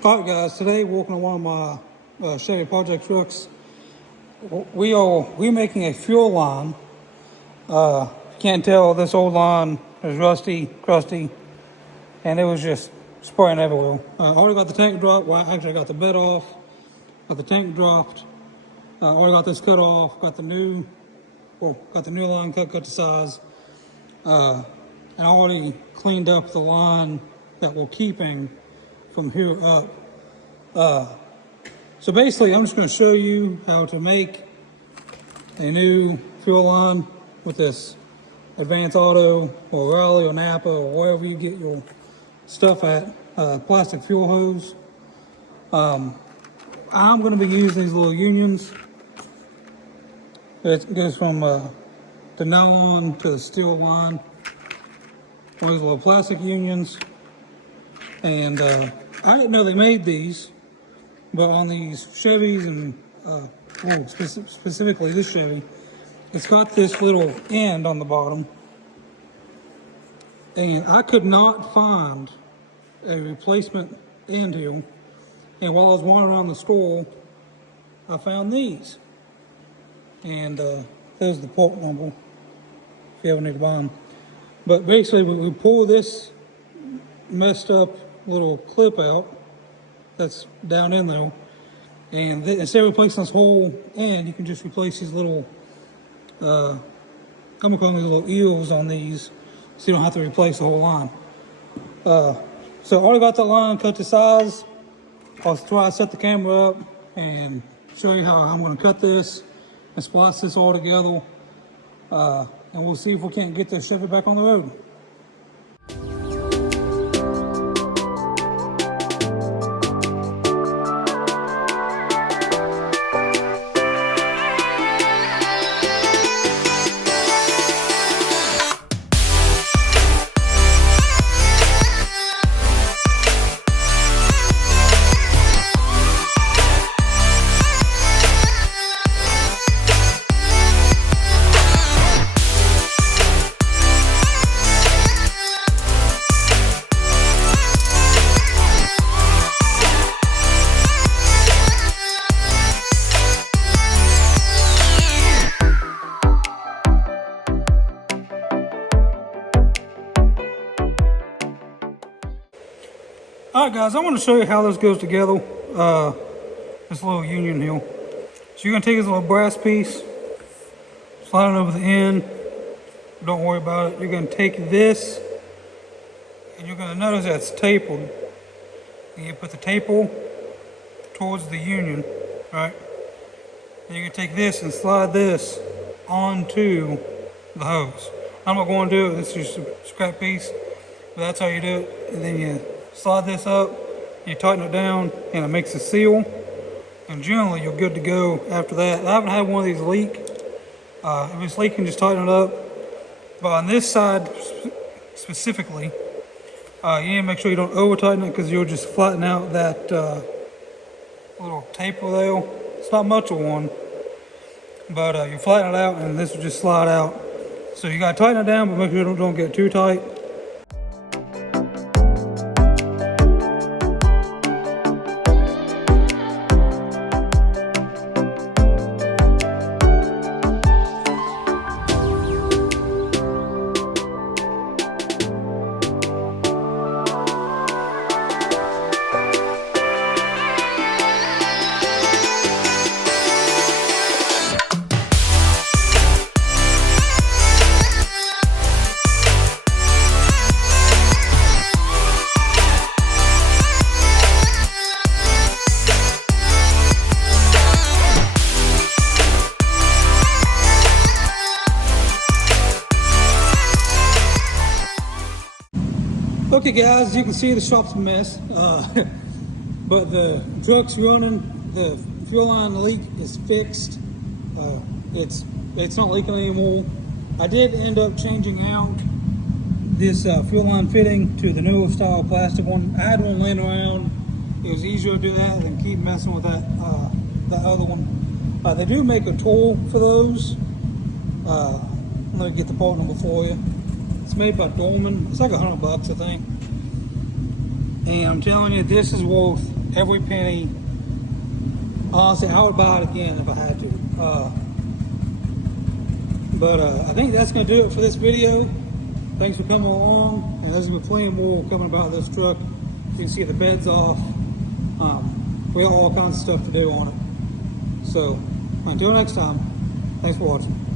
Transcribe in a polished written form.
Alright guys, today working on one of my Chevy project trucks. We're making a fuel line. You can't tell, this old line is rusty, crusty, and it was just spraying everywhere. I already got the tank dropped. Well, actually I got the bed off, got the tank dropped. Already got this cut off, got the new line cut to size. And I already cleaned up the line that we're keeping from here up. So basically I'm just going to show you how to make a new fuel line with this Advanced Auto or Raleigh or Napa or wherever you get your stuff at, plastic fuel hose. I'm going to be using these little unions. It goes from the nylon to the steel line. One of these little plastic unions. And I didn't know they made these, but on these Chevys and specifically this Chevy, it's got this little end on the bottom. And I could not find a replacement end here. And while I was wandering around the store, I found these. And there's the part number, if you ever need to buy them. But basically, we pull this messed up little clip out that's down in there, and instead of replacing this whole end, you can just replace these little, I'm gonna call them these little eels on these, so you don't have to replace the whole line. So I already got the line cut to size. I'll try to set the camera up and show you how I'm gonna cut this and splice this all together, and we'll see if we can't get this Chevy back on the road. Alright guys, I want to show you how this goes together, this little union here. So you're going to take this little brass piece, slide it over the end, don't worry about it. You're going to take this, and you're going to notice that it's tapered. And you put the taper towards the union, right? And you're going to take this and slide this onto the hose. I'm not going to do it, this is just a scrap piece, but that's how you do it. And then you slide this up, you tighten it down, and it makes a seal. And generally, you're good to go after that. I haven't had one of these leak. If it's leaking, just tighten it up. But on this side specifically, you need to make sure you don't over tighten it because you'll just flatten out that little taper there. It's not much of one, but you flatten it out, and this will just slide out. So you gotta tighten it down, but make sure you don't get too tight. Okay guys, as you can see, the shop's a mess, but the truck's running, the fuel line leak is fixed, it's not leaking anymore. I did end up changing out this fuel line fitting to the newer style plastic one. I had one laying around, it was easier to do that than keep messing with that other one. They do make a tool for those. Let me get the part number for you. It's made by Dorman. It's like $100, I think. And I'm telling you, this is worth every penny. Honestly, I would buy it again if I had to. But I think that's going to do it for this video. Thanks for coming along. And there's going to be plenty more coming about this truck. You can see the bed's off. We got all kinds of stuff to do on it. So until next time, thanks for watching.